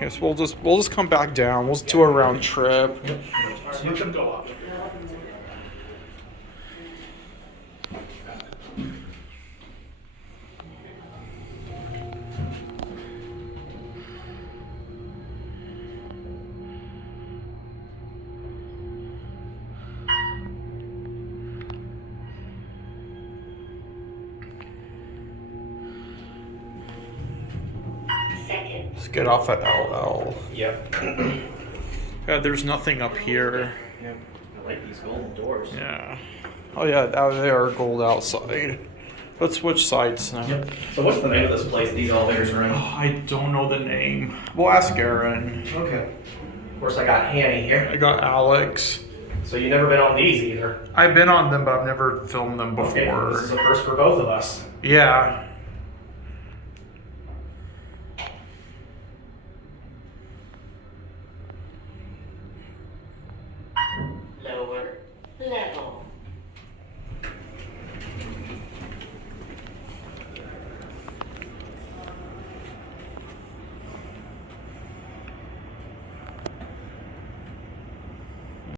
Yes, we'll just come back down. We'll do a round trip. So you can go up. Let's get off at LL. Yep. Yeah, there's nothing up here. Yeah. I like these golden doors. Yeah. Oh yeah, they are gold outside. Let's switch sides now. Yep. So what's the name of this place these elevators are in? Oh, I don't know the name. We'll ask Aaron. Okay. Of course, I got Hanny here. I got Alex. So you've never been on these either? I've been on them, but I've never filmed them before. Okay, this is a first for both of us. Yeah. Lower level.